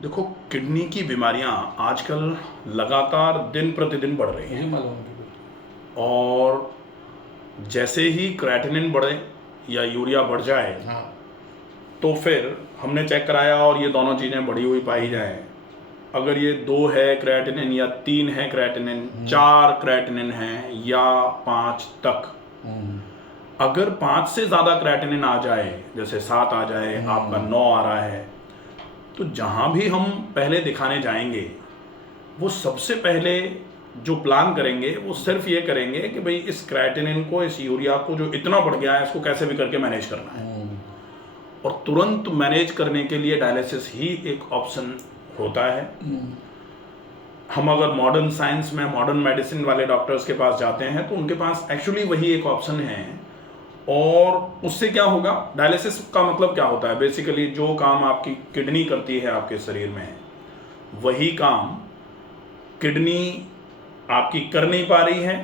देखो, किडनी की बीमारियां आजकल लगातार दिन प्रतिदिन बढ़ रही हैं। मुझे मालूम है। और जैसे ही क्रेटिनिन बढ़े या यूरिया बढ़ जाए, हाँ। तो फिर हमने चेक कराया और ये दोनों चीज़ें बढ़ी हुई पाई जाएं। अगर ये 2 है क्रेटिनिन या 3 है क्रेटिनिन, 4 क्रेटिनिन है या 5 तक, अगर 5 से ज़्यादा क्रेटिनिन आ जाए, जैसे 7 आ जाए, आपका 9 आ रहा है, तो जहाँ भी हम पहले दिखाने जाएंगे, वो सबसे पहले जो प्लान करेंगे वो सिर्फ ये करेंगे कि भाई इस क्रेटिनिन को, इस यूरिया को जो इतना बढ़ गया है, इसको कैसे भी करके मैनेज करना है। और तुरंत मैनेज करने के लिए डायलिसिस ही एक ऑप्शन होता है। हम अगर मॉडर्न साइंस में, मॉडर्न मेडिसिन वाले डॉक्टर्स के पास जाते हैं तो उनके पास एक्चुअली वही एक ऑप्शन है। और उससे क्या होगा, डायलिसिस का मतलब क्या होता है, बेसिकली जो काम आपकी किडनी करती है आपके शरीर में, वही काम किडनी आपकी कर नहीं पा रही है,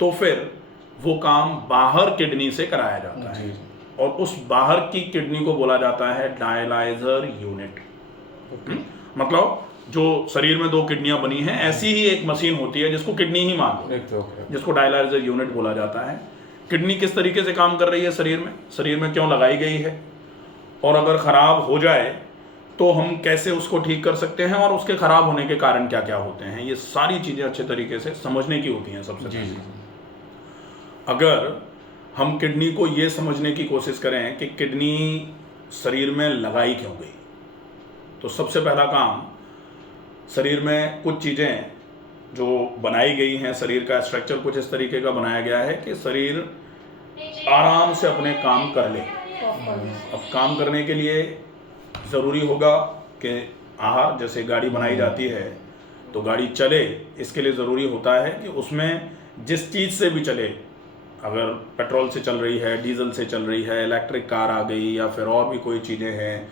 तो फिर वो काम बाहर किडनी से कराया जाता है। और उस बाहर की किडनी को बोला जाता है डायलाइजर यूनिट। मतलब जो शरीर में 2 किडनियां बनी हैं, ऐसी ही एक मशीन होती है जिसको किडनी ही मान लो, जिसको डायलाइजर यूनिट बोला जाता है। किडनी किस तरीके से काम कर रही है शरीर में क्यों लगाई गई है, और अगर खराब हो जाए तो हम कैसे उसको ठीक कर सकते हैं, और उसके खराब होने के कारण क्या क्या होते हैं, ये सारी चीजें अच्छे तरीके से समझने की होती हैं। सबसे पहले अगर हम किडनी को ये समझने की कोशिश करें कि किडनी शरीर में लगाई क्यों गई, तो सबसे पहला काम, शरीर में कुछ चीज़ें जो बनाई गई हैं, शरीर का स्ट्रक्चर कुछ इस तरीके का बनाया गया है कि शरीर आराम से अपने काम कर ले। अब काम करने के लिए ज़रूरी होगा कि आहार, जैसे गाड़ी बनाई जाती है तो गाड़ी चले, इसके लिए ज़रूरी होता है कि उसमें जिस चीज़ से भी चले, अगर पेट्रोल से चल रही है, डीजल से चल रही है, इलेक्ट्रिक कार आ गई, या फिर और भी कोई चीज़ें हैं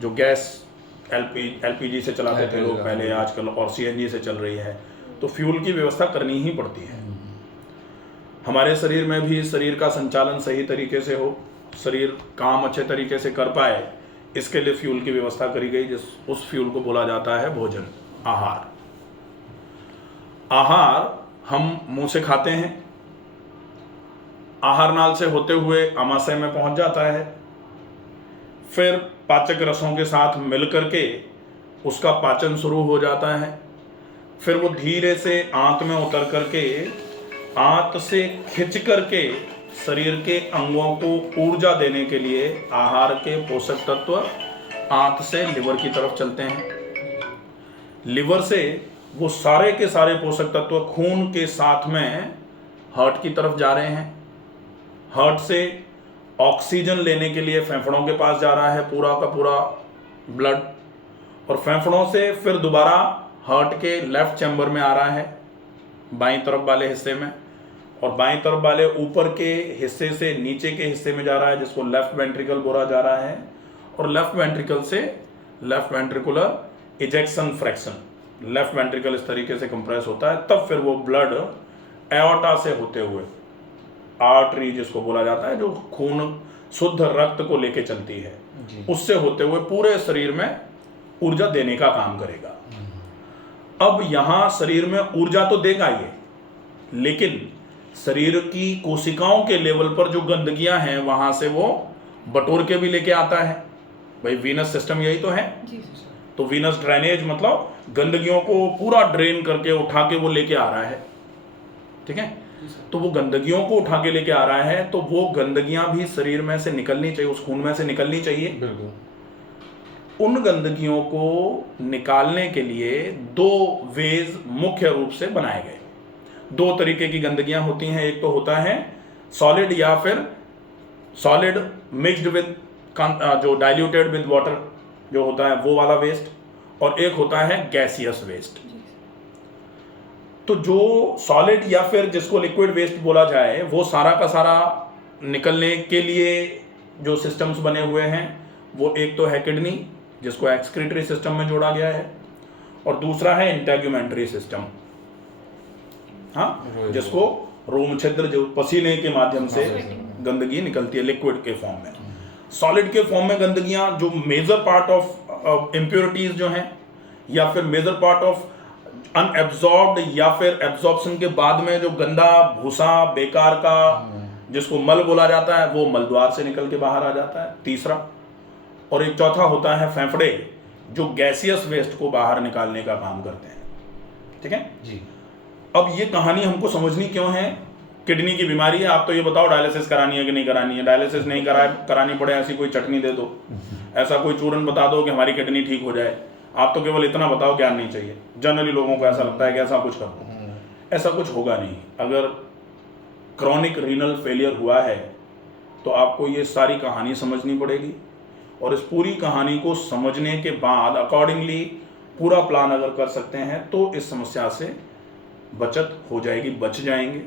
जो गैस एलपीजी से चलाते थे लोग पहले, आजकल और सीएनजी से चल रही है, तो फ्यूल की व्यवस्था करनी ही पड़ती है। हमारे शरीर में भी शरीर का संचालन सही तरीके से हो, शरीर काम अच्छे तरीके से कर पाए, इसके लिए फ्यूल की व्यवस्था करी गई, उस फ्यूल को बोला जाता है भोजन, आहार। आहार हम मुंह से खाते हैं, आहार नाल से होते हुए आमाशय में पहुंच जाता है, फिर पाचक रसों के साथ मिलकर के उसका पाचन शुरू हो जाता है, फिर वो धीरे से आंत में उतर करके, आंत से खिंच करके शरीर के अंगों को ऊर्जा देने के लिए आहार के पोषक तत्व आंत से लिवर की तरफ चलते हैं। लिवर से वो सारे के सारे पोषक तत्व खून के साथ में हार्ट की तरफ जा रहे हैं। हार्ट से ऑक्सीजन लेने के लिए फेफड़ों के पास जा रहा है पूरा का पूरा ब्लड, और फेफड़ों से फिर दोबारा हार्ट के लेफ्ट चैम्बर में आ रहा है, बाईं तरफ वाले हिस्से में, और बाईं तरफ वाले ऊपर के हिस्से से नीचे के हिस्से में जा रहा है, जिसको लेफ्ट वेंट्रिकल बोला जा रहा है। और लेफ्ट वेंट्रिकल से left ventricular ejection fraction, left ventricle इस तरीके से कंप्रेस होता है, तब फिर वो ब्लड एओर्टा से होते हुए, आर्टरी जिसको बोला जाता है, जो खून शुद्ध रक्त को लेके चलती है, उससे होते हुए पूरे शरीर में ऊर्जा देने का काम करेगा। अब यहां शरीर में ऊर्जा तो देगा ये, लेकिन शरीर की कोशिकाओं के लेवल पर जो गंदगियां हैं वहां से वो बटोर के भी लेके आता है। भाई वीनस सिस्टम यही तो है। तो वीनस ड्रेनेज मतलब गंदगियों को पूरा ड्रेन करके उठा के वो लेके आ रहा है, ठीक है। तो वो गंदगियों को उठा के लेके आ रहा है, तो वो गंदगियां भी शरीर में से निकलनी चाहिए, उस खून में से निकलनी चाहिए। बिल्कुल। उन गंदगियों को निकालने के लिए 2 वेज मुख्य रूप से बनाए गए। 2 तरीके की गंदगियां होती हैं, एक तो होता है सॉलिड या फिर सॉलिड मिक्स्ड विद जो डाइल्यूटेड विद वाटर जो होता है वो वाला वेस्ट, और एक होता है गैसियस वेस्ट। तो जो सॉलिड या फिर जिसको लिक्विड वेस्ट बोला जाए, वो सारा का सारा निकलने के लिए जो सिस्टम्स बने हुए हैं, वो एक तो है किडनी, जिसको एक्सक्रीटरी सिस्टम में जोड़ा गया है, और दूसरा है इंटेग्यूमेंट्री सिस्टम, हाँ, जिसको रोम छिद्र, जो पसीने के माध्यम से गंदगी निकलती है लिक्विड के फॉर्म में। सॉलिड के फॉर्म में गंदगियां, जो मेजर पार्ट ऑफ इम्प्योरिटीज जो हैं, या फिर मेजर पार्ट ऑफ अनएब्जॉर्ब्ड, या फिर एब्जॉर्प्शन के बाद में जो गंदा भूसा बेकार का जिसको मल बोला जाता है, वो मल द्वार से निकल के बाहर आ जाता है, तीसरा। और एक चौथा होता है फेफड़े, जो गैसियस वेस्ट को बाहर निकालने का काम करते हैं। ठीक है जी। अब ये कहानी हमको समझनी क्यों है? किडनी की बीमारी है, आप तो ये बताओ डायलिसिस करानी है कि नहीं करानी है। डायलिसिस नहीं करानी पड़े ऐसी कोई चटनी दे दो, ऐसा कोई चूरन बता दो कि हमारी किडनी ठीक हो जाए। आप तो केवल इतना बताओ, ज्ञान नहीं चाहिए। जनरली लोगों को ऐसा लगता है कि ऐसा कुछ कर दो, ऐसा कुछ होगा नहीं। अगर क्रॉनिक रीनल फेलियर हुआ है तो आपको ये सारी कहानी समझनी पड़ेगी, और इस पूरी कहानी को समझने के बाद अकॉर्डिंगली पूरा प्लान अगर कर सकते हैं तो इस समस्या से बचत हो जाएगी, बच जाएंगे।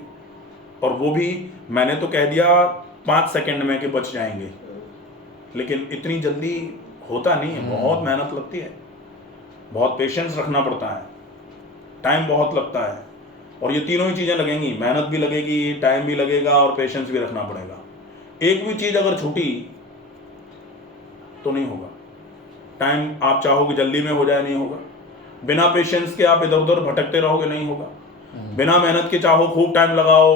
और वो भी मैंने तो कह दिया 5 सेकंड में कि बच जाएंगे, लेकिन इतनी जल्दी होता नहीं है, बहुत मेहनत लगती है, बहुत पेशेंस रखना पड़ता है, टाइम बहुत लगता है। और ये तीनों ही चीज़ें लगेंगी, मेहनत भी लगेगी, टाइम भी लगेगा और पेशेंस भी रखना पड़ेगा। एक भी चीज़ अगर छूटी तो नहीं होगा। टाइम आप चाहोगे जल्दी में हो जाए, नहीं होगा। बिना पेशेंस के आप इधर उधर भटकते रहोगे, नहीं होगा। बिना मेहनत के चाहो खूब टाइम लगाओ,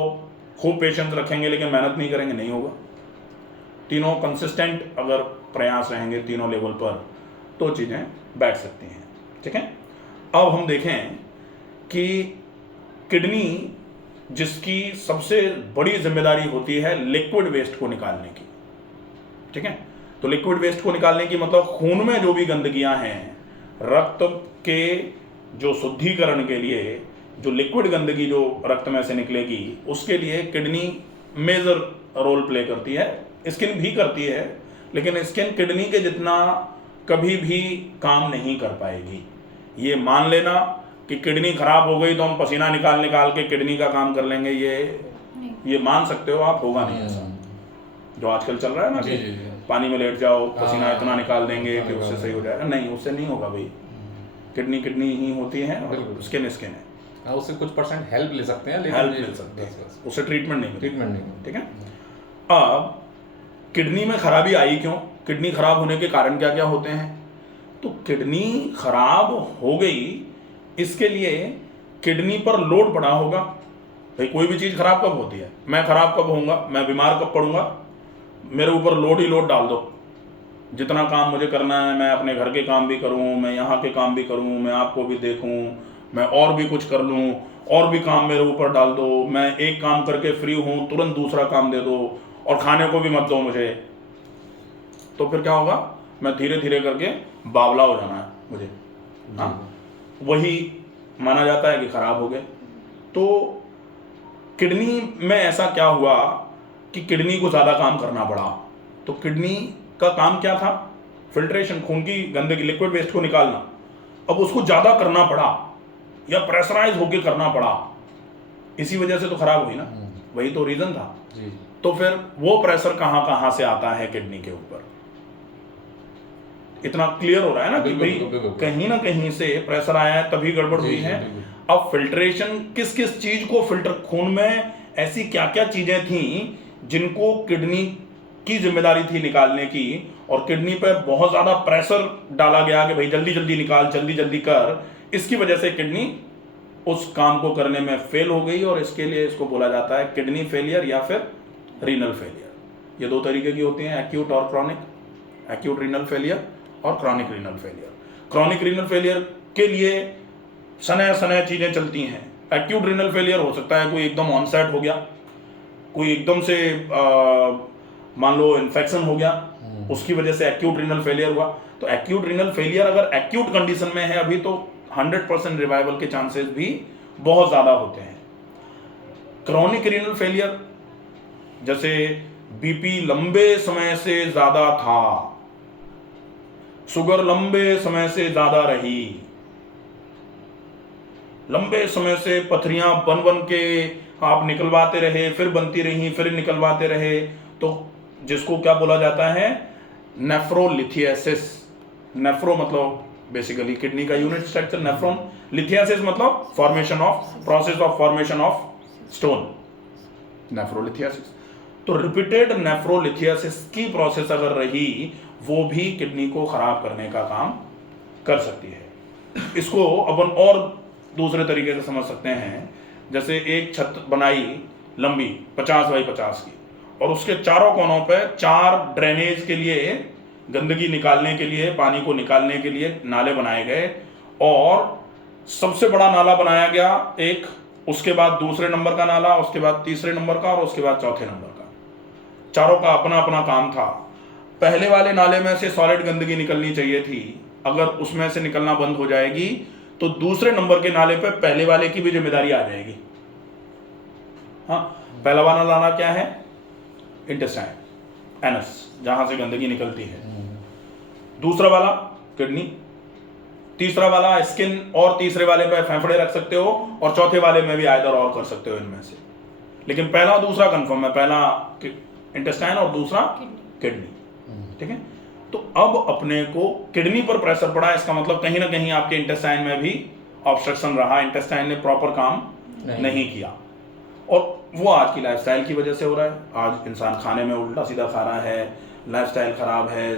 खूब पेशेंस रखेंगे, लेकिन मेहनत नहीं करेंगे, नहीं होगा। तीनों कंसिस्टेंट अगर प्रयास रहेंगे तीनों लेवल पर तो चीज़ें बैठ सकती हैं। ठीक है, अब हम देखें कि किडनी जिसकी सबसे बड़ी जिम्मेदारी होती है लिक्विड वेस्ट को निकालने की। ठीक है, तो लिक्विड वेस्ट को निकालने की मतलब खून में जो भी गंदगियां हैं, रक्त के जो शुद्धिकरण के लिए जो लिक्विड गंदगी जो रक्त में से निकलेगी, उसके लिए किडनी मेजर रोल प्ले करती है। स्किन भी करती है, लेकिन स्किन किडनी के जितना कभी भी काम नहीं कर पाएगी। ये मान लेना कि किडनी खराब हो गई तो हम पसीना निकाल के किडनी का काम कर लेंगे, ये मान सकते हो आप, होगा नहीं ऐसा। जो आजकल चल रहा है ना कि पानी में लेट जाओ, पसीना इतना निकाल देंगे कि उससे सही हो जाएगा, नहीं, उससे नहीं होगा भाई। किडनी किडनी ही होती है और स्किन स्किन है। उससे कुछ % हेल्प ले सकते हैं, हेल्प ले सकते हैं, उससे ट्रीटमेंट नहीं। ठीक है, अब किडनी में खराबी आई क्यों? किडनी खराब होने के कारण क्या क्या होते हैं? तो किडनी खराब हो गई, इसके लिए किडनी पर लोड पड़ा होगा। भाई कोई भी चीज़ खराब कब होती है? मैं खराब कब होऊंगा, मैं बीमार कब पड़ूंगा? मेरे ऊपर लोड ही लोड डाल दो। जितना काम मुझे करना है, मैं अपने घर के काम भी करूं, मैं यहाँ के काम भी करूं, मैं आपको भी देखूं, मैं और भी कुछ कर लूं, और भी काम मेरे ऊपर डाल दो। मैं एक काम करके फ्री हूं, तुरंत दूसरा काम दे दो, और खाने को भी मत दो मुझे। तो फिर क्या होगा? मैं धीरे धीरे करके बावला हो जाना है मुझे। हाँ, वही माना जाता है कि खराब हो गए। तो किडनी में ऐसा क्या हुआ कि किडनी को ज़्यादा काम करना पड़ा। तो किडनी का काम क्या था? फिल्ट्रेशन, खून की गंदगी, लिक्विड वेस्ट को निकालना। अब उसको ज़्यादा करना पड़ा या प्रेशराइज होकर करना पड़ा, इसी वजह से तो खराब हुई ना, वही तो रीज़न था जी। तो फिर वो प्रेशर कहाँ कहाँ से आता है किडनी के ऊपर? इतना क्लियर हो रहा है ना कि भाई कहीं ना कहीं से प्रेशर आया है, तभी गड़बड़ हुई है। अब फिल्ट्रेशन, किस किस चीज को फिल्टर, खून में ऐसी क्या क्या चीजें थी जिनको किडनी की जिम्मेदारी थी निकालने की, और किडनी पे बहुत ज्यादा प्रेशर डाला गया कि भाई जल्दी जल्दी निकाल, जल्दी जल्दी कर। इसकी वजह से किडनी उस काम को करने में फेल हो गई, और इसके लिए इसको बोला जाता है किडनी फेलियर या फिर रीनल फेलियर। ये दो तरीके की होती हैं, एक्यूट और क्रॉनिक। एक्यूट रीनल फेलियर और chronic renal failure. Chronic renal failure के लिए सनह चीजें चलती हैं। एक्यूट रीनल फेलियर हो सकता है कोई एकदम ऑनसेट हो गया, कोई एकदम से मान लो इन्फेक्शन हो गया, उसकी वजह से एक्यूट रीनल फेलियर हुआ। तो एक्यूट रीनल फेलियर अगर एक्यूट कंडीशन में है अभी, तो 100% रिवाइवल के चांसेस भी बहुत ज्यादा होते हैं। क्रॉनिक रीनल फेलियर, जैसे बीपी लंबे समय से ज्यादा था, शुगर लंबे समय से ज्यादा रही, लंबे समय से पथरियां बन के आप निकलवाते रहे, फिर बनती रही, फिर निकलवाते रहे, तो जिसको क्या बोला जाता है? नेफ्रोलिथियासिस। नेफ्रो मतलब बेसिकली किडनी का यूनिट स्ट्रक्चर, नेफ्रॉन। लिथियासिस मतलब formation of, process of formation of stone, nephrolithiasis. तो रिपीटेड नेफ्रोलिथियासिस की प्रोसेस अगर रही, वो भी किडनी को खराब करने का काम कर सकती है। इसको अपन और दूसरे तरीके से समझ सकते हैं। जैसे एक छत बनाई लंबी 50 बाई 50 की, और उसके चारों कोनों पे 4 ड्रेनेज के लिए, गंदगी निकालने के लिए, पानी को निकालने के लिए नाले बनाए गए, और सबसे बड़ा नाला बनाया गया एक, उसके बाद दूसरे नंबर का नाला, उसके बाद तीसरे नंबर का, और उसके बाद चौथे नंबर का। चारों का अपना अपना काम था। पहले वाले नाले में से सॉलिड गंदगी निकलनी चाहिए थी, अगर उसमें से निकलना बंद हो जाएगी तो दूसरे नंबर के नाले पे पहले वाले की भी जिम्मेदारी आ जाएगी। हाँ, पहला वाला नाला क्या है? इंटेस्टाइन, एनस, जहां से गंदगी निकलती है। दूसरा वाला किडनी, तीसरा वाला स्किन, और तीसरे वाले पे फेफड़े रख सकते हो, और चौथे वाले में भी आइदर और कर सकते हो इनमें से। लेकिन पहला दूसरा कंफर्म है, पहला इंटेस्टाइन और दूसरा किडनी। ठीक है, तो अब अपने को किडनी पर प्रेशर पड़ा, इसका मतलब कहीं ना कहीं आपके इंटेस्टाइन में भी ऑब्स्ट्रक्शन रहा, इंटेस्टाइन ने प्रॉपर काम नहीं किया, और वो आज की लाइफस्टाइल की वजह से हो रहा है। आज इंसान खाने में उल्टा सीधा खा रहा है, लाइफस्टाइल खराब है,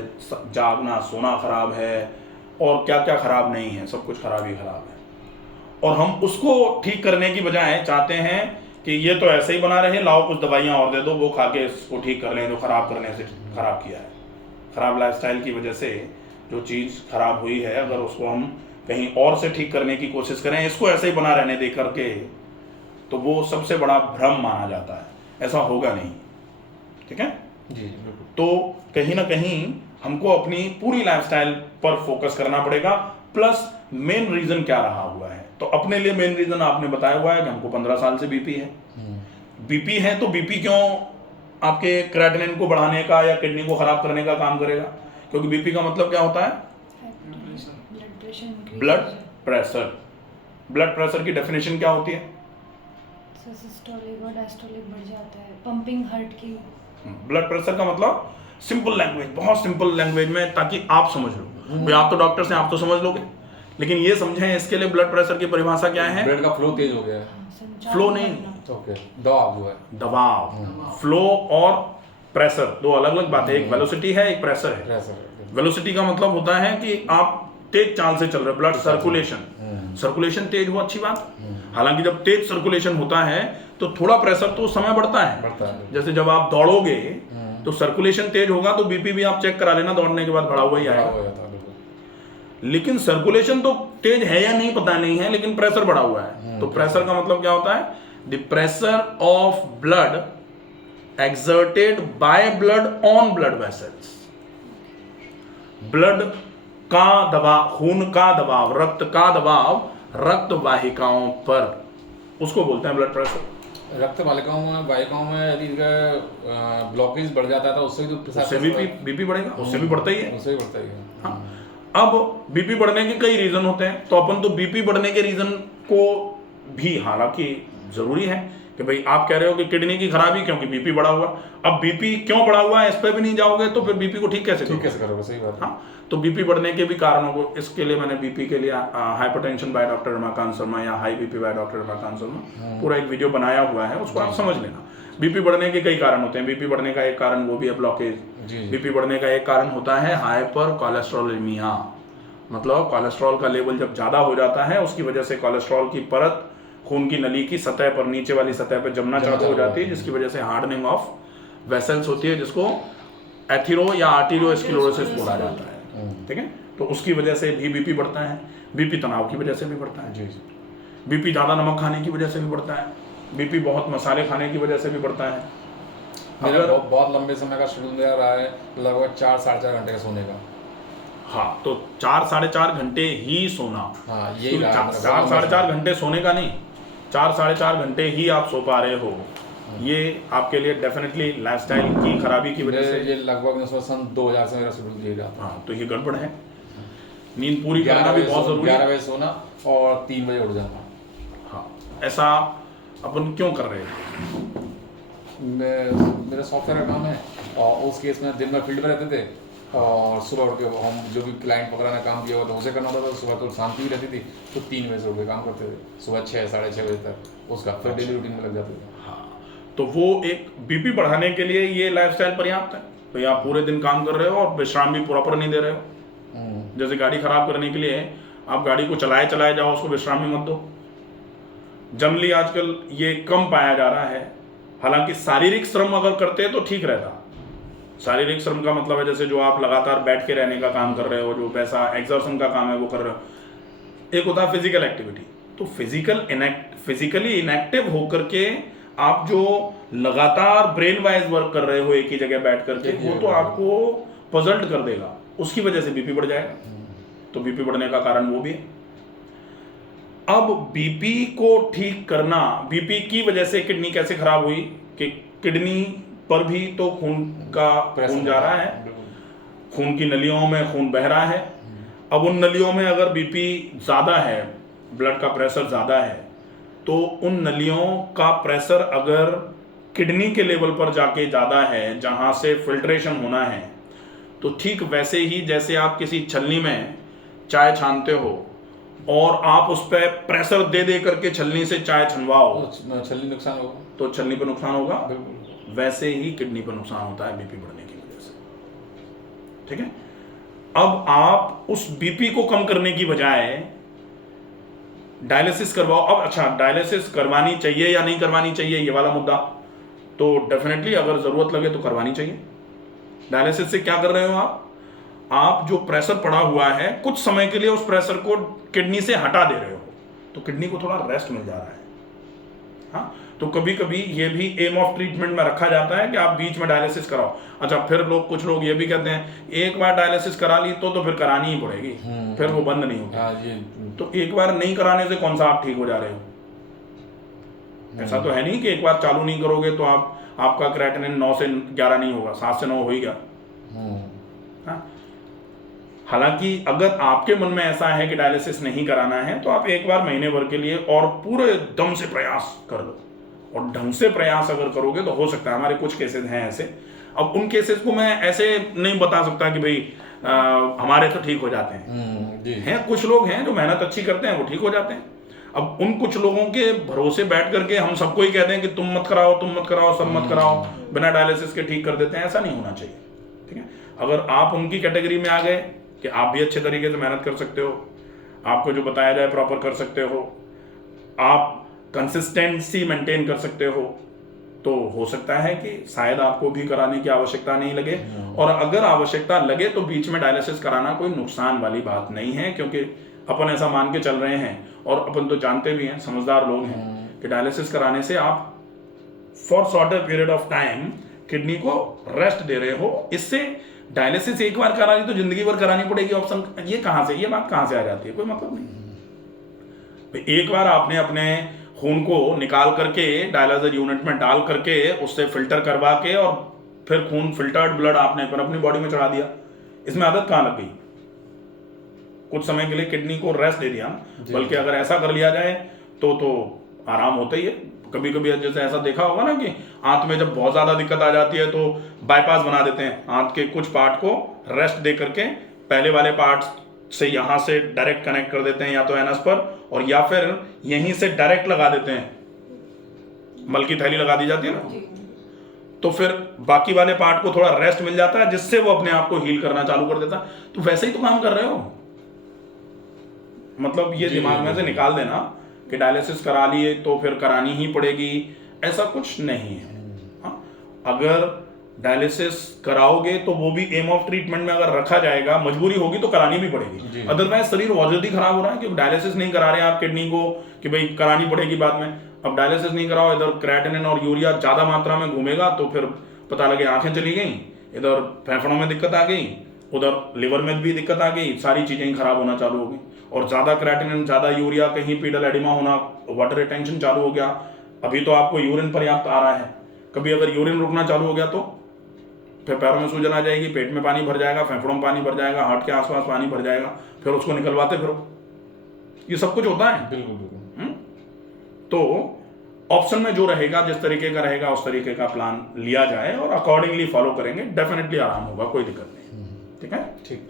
जागना सोना खराब है, और क्या क्या खराब नहीं है, सब कुछ खराब ही खराब है। और हम उसको ठीक करने की बजाय चाहते हैं कि ये तो ऐसे ही बना रहे, लाओ कुछ दवाइयाँ और दे दो, वो खा के इसको ठीक कर लें जो खराब करने से खराब किया है। खराब लाइफस्टाइल की वजह से जो चीज़ खराब हुई है, अगर उसको हम कहीं और से ठीक करने की कोशिश करें, इसको ऐसे ही बना रहने दे करके, तो वो सबसे बड़ा भ्रम माना जाता है। ऐसा होगा नहीं। ठीक है जी। तो कहीं ना कहीं हमको अपनी पूरी लाइफस्टाइल पर फोकस करना पड़ेगा। प्लस मेन रीजन क्या रहा हुआ है, तो अपने लिए मेन रीजन आपने बताया हुआ है कि हमको 15 साल से बीपी है। बीपी है तो बीपी क्यों आपके क्रेटिनिन को बढ़ाने का या किडनी को खराब करने का काम करेगा? क्योंकि बीपी का मतलब क्या होता है? Blood pressure. ब्लड प्रेशर की डेफिनेशन क्या होती है? सिस्टोलिक और डायस्टोलिक बढ़ जाता है, पंपिंग हार्ट की। ब्लड प्रेशर का मतलब सिंपल लैंग्वेज, बहुत सिंपल लैंग्वेज में, ताकि आप समझ लो। भाई आप तो डॉक्टर से, आप तो समझ लोगे, लेकिन ये समझें इसके लिए ब्लड प्रेशर की परिभाषा क्या है? ब्लड का फ्लो तेज हो गया है। फ्लो नहीं, ओके, दबाव जो है, दबाव। फ्लो और प्रेशर दो अलग अलग बातें, एक वेलोसिटी है, एक प्रेशर है। प्रेशर। वेलोसिटी का मतलब होता है कि आप तेज चाल से चल रहे हो, ब्लड सर्कुलेशन, सर्कुलेशन तेज हो, अच्छी बात। हालांकि जब तेज सर्कुलेशन होता है तो थोड़ा प्रेशर तो समय बढ़ता है। जैसे जब आप दौड़ोगे तो सर्कुलेशन तेज होगा तो बीपी भी आप चेक करा लेना, दौड़ने के बाद बढ़ा हुआ ही आएगा। लेकिन सर्कुलेशन तो तेज है या नहीं पता नहीं है, लेकिन प्रेशर बढ़ा हुआ है। तो प्रेशर का मतलब क्या होता है? The pressure of blood exerted by blood on blood vessels. Blood का दबाव, खून का दबाव, रक्त का दबाव रक्त वाहिकाओं पर, उसको बोलते हैं ब्लड प्रेशर। रक्त वाहिकाओं में यदि ब्लॉकेज बढ़ जाता है तो उससे भी उससे बीपी बढ़ेगा, उससे भी बढ़ता ही है। उससे भी बढ़ता ही है। हाँ। अब बीपी बढ़ने के कई रीजन होते हैं, तो अपन तो बीपी बढ़ने के रीजन को भी, हालांकि जरूरी है कि भाई आप कह रहे हो कि किडनी की खराबी क्योंकि बीपी बढ़ा हुआ, अब बीपी क्यों बढ़ा हुआ है इस पर भी नहीं जाओगे तो फिर बीपी को ठीक कैसे करोगे? सही बात। हाँ, तो बीपी बढ़ने के भी कारणों को, इसके लिए मैंने बीपी के लिए hypertension by doctor Ramakant Sharma या high BP by doctor Ramakant Sharma पूरा एक वीडियो बनाया हुआ है, उसको आप समझ लेना। बीपी बढ़ने के कई कारण होते हैं। बीपी बढ़ने का एक कारण वो भी है ब्लॉकेज। बीपी बढ़ने का एक कारण होता है हाइपर कोलेस्ट्रोलेमिया, मतलब कोलेस्ट्रॉल का लेवल जब ज़्यादा हो जाता है उसकी वजह से कोलेस्ट्रॉल की परत खून की नली की सतह पर, नीचे वाली सतह पर जमना चालू हो जाती है, जिसकी वजह से हार्डनिंग ऑफ वेसल्स होती है, जिसको एथिरो या आर्टीरियोस्क्लेरोसिस बोला जाता है। ठीक है, तो उसकी वजह से भी बीपी बढ़ता है। बीपी तनाव की वजह से भी बढ़ता है। बीपी ज़्यादा नमक खाने की वजह से भी बढ़ता है। बीपी बहुत मसाले खाने की वजह से भी बढ़ता है। मेरा बहुत लंबे समय का शेड्यूल मेरा रहा है, लगभग 4-4.5 घंटे का सोने का। हाँ, तो 4-4.5 घंटे ही सोना। हाँ, यही 4-4.5 घंटे सोने का नहीं, 4-4.5 घंटे ही आप सो पा रहे हो, ये आपके लिए डेफिनेटली लाइफस्टाइल की खराबी की वजह से। ये लगभग सन 2000 से मेरा शेड्यूल यही रहा। हाँ, तो ये गड़बड़ है। नींद पूरी करना भी बहुत जरूरी है। 11 बजे सोना और 3 बजे उठ जाना। हाँ, ऐसा अपन क्यों कर रहे हैं? मेरा सॉफ्टवेयर का काम है और उस केस में दिन भर फील्ड में रहते थे और सुबह उठ के हम जो भी क्लाइंट वगैरह ने काम किया हुआ था उसे करना होता था। सुबह तो शांति भी रहती थी, तो 3 बजे से उठ के काम करते थे, सुबह 6-6:30 बजे तक उसका फिर डेली रूटीन में लग जाते थे। हाँ, तो वो एक बीपी बढ़ाने के लिए ये लाइफस्टाइल पर्याप्त है। तो आप पूरे दिन काम कर रहे हो और विश्राम भी प्रॉपर नहीं दे रहे हो। जैसे गाड़ी खराब करने के लिए आप गाड़ी को चलाए चलाए जाओ, उसको विश्राम ही मत दो। जनरली आजकल ये कम पाया जा रहा है। हालांकि शारीरिक श्रम अगर करते हैं तो ठीक रहता। शारीरिक श्रम का मतलब है जैसे जो आप लगातार बैठ के रहने का काम कर रहे हो, जो वैसा एक्सर्शन का काम है वो कर रहे हो। एक होता है फिजिकल एक्टिविटी, तो फिजिकली इनएक्टिव होकर के आप जो लगातार ब्रेन वाइज वर्क कर रहे हो एक ही जगह बैठ करके, वो तो आपको पजल्ट कर देगा, उसकी वजह से बीपी बढ़ जाएगा। तो बीपी बढ़ने का कारण वो भी है। अब बीपी को ठीक करना, बीपी की वजह से किडनी कैसे खराब हुई कि किडनी पर भी तो खून जा रहा है, खून की नलियों में खून बह रहा है। अब उन नलियों में अगर बीपी ज़्यादा है, ब्लड का प्रेशर ज़्यादा है, तो उन नलियों का प्रेशर अगर किडनी के लेवल पर जाके ज़्यादा है जहाँ से फिल्ट्रेशन होना है, तो ठीक वैसे ही जैसे आप किसी छलनी में चाय छानते हो और आप उस पर प्रेशर दे दे करके छलनी से चाय छनवाओ, छलनी नुकसान होगा, तो छलनी पर नुकसान होगा। बिल्कुल। वैसे ही किडनी पर नुकसान होता है बीपी बढ़ने की वजह से। ठीक है, अब आप उस बीपी को कम करने की बजाय डायलिसिस करवाओ। अब अच्छा, डायलिसिस करवानी चाहिए या नहीं करवानी चाहिए, ये वाला मुद्दा तो डेफिनेटली अगर जरूरत लगे तो करवानी चाहिए। डायलिसिस से क्या कर रहे हो आप जो प्रेशर पड़ा हुआ है कुछ समय के लिए उस प्रेशर को किडनी से हटा दे रहे हो, तो किडनी को थोड़ा रेस्ट मिल जा रहा है। हाँ, तो कभी कभी ये भी एम ऑफ ट्रीटमेंट में रखा जाता है कि आप बीच में डायलिसिस कराओ। अच्छा, फिर कुछ लोग ये भी कहते हैं एक बार डायलिसिस करा ली तो फिर करानी ही पड़ेगी, फिर वो बंद नहीं होगी। तो एक बार नहीं कराने से कौन सा आप ठीक हो जा रहे हो? ऐसा तो है नहीं कि एक बार चालू नहीं करोगे तो आपका क्रेटिनिन 9 से 11 नहीं होगा, 7 से 9 हो ही गया। हाँ? हालांकि अगर आपके मन में ऐसा है कि डायलिसिस नहीं कराना है तो आप एक बार महीने भर के लिए और पूरे दम से प्रयास कर लो, और ढंग से प्रयास अगर करोगे तो हो सकता है। हमारे कुछ केसेस हैं ऐसे। अब उन केसेस को मैं ऐसे नहीं बता सकता कि भाई हमारे तो ठीक हो जाते हैं कुछ लोग हैं जो मेहनत अच्छी करते हैं वो ठीक हो जाते हैं। अब उन कुछ लोगों के भरोसे बैठ करके हम सबको ही कहते हैं कि तुम मत कराओ, सब मत कराओ, बिना डायलिसिस के ठीक कर देते हैं, ऐसा नहीं होना चाहिए। ठीक है, अगर आप उनकी कैटेगरी में आ गए कि आप भी अच्छे तरीके से मेहनत कर सकते हो, आपको जो बताया जाए प्रॉपर कर सकते हो, आप कंसिस्टेंसी मेंटेन कर सकते हो, तो हो सकता है कि शायद आपको भी कराने की आवश्यकता नहीं लगे। और अगर आवश्यकता लगे तो बीच में डायलिसिस कराना कोई नुकसान वाली बात नहीं है, क्योंकि अपन ऐसा मान के चल रहे हैं और अपन तो जानते भी हैं, समझदार लोग हैं, कि डायलिसिस कराने से आप for shorter period of time kidney को रेस्ट दे रहे हो। इससे डायलिसिस एक बार करा ली तो जिंदगी भर करानी पड़ेगी ऑप्शन, ये कहां से, ये बात कहां से आ जाती है? कोई मतलब नहीं। एक बार आपने अपने खून को निकाल करके डायलिसिस यूनिट में डाल करके उससे फिल्टर करवा के और फिर खून फिल्टर्ड ब्लड आपने अपनी बॉडी में चढ़ा दिया, इसमें आदत कहां लग गई? कुछ समय के लिए किडनी को रेस्ट दे दिया। बल्कि अगर ऐसा कर लिया जाए तो आराम होता ही है। कभी कभी जैसे ऐसा देखा होगा ना कि आंत में जब बहुत ज्यादा दिक्कत आ जाती है तो बाईपास बना देते हैं, आंत के कुछ पार्ट को रेस्ट दे करके पहले वाले पार्ट से यहाँ से डायरेक्ट कनेक्ट कर देते हैं, या तो एनस पर, और या फिर यहीं से डायरेक्ट लगा देते हैं, मल की थैली लगा दी जाती है ना, तो फिर बाकी वाले पार्ट को थोड़ा रेस्ट मिल जाता है जिससे वो अपने आप को हील करना चालू कर देता है। तो वैसे ही तो काम कर रहे हो। मतलब ये दिमाग में से निकाल देना कि डायलिसिस करा लिए तो फिर करानी ही पड़ेगी, ऐसा कुछ नहीं है। हाँ? अगर डायलिसिस कराओगे तो वो भी एम ऑफ ट्रीटमेंट में अगर रखा जाएगा, मजबूरी होगी तो करानी भी पड़ेगी। अदरवाइज शरीर ऑलरेडी खराब हो रहा है कि डायलिसिस नहीं करा रहे हैं आप किडनी को कि भाई करानी पड़ेगी बाद में। अब डायलिसिस नहीं कराओ, इधर क्रेटिनिन और यूरिया ज्यादा मात्रा में घूमेगा तो फिर पता लगे आंखें चली गई, इधर फेफड़ों में दिक्कत आ गई, उधर लिवर में भी दिक्कत आ गई, सारी चीजें ही खराब होना चालू हो गई। और ज्यादा क्रेटिनिन, ज्यादा यूरिया, कहीं पीडल एडिमा होना, वाटर रिटेंशन चालू हो गया। अभी तो आपको यूरिन पर्याप्त आ रहा है, कभी अगर यूरिन रुकना चालू हो गया तो फिर पैरों में सूजन आ जाएगी, पेट में पानी भर जाएगा, फेफड़ों में पानी भर जाएगा, हार्ट के आसपास पानी भर जाएगा, फिर उसको निकलवाते फिरो। ये सब कुछ होता है। बिल्कुल। तो ऑप्शन में जो रहेगा, जिस तरीके का रहेगा उस तरीके का प्लान लिया जाए और अकॉर्डिंगली फॉलो करेंगे, डेफिनेटली आराम होगा, कोई दिक्कत नहीं। ठीक है, ठीक।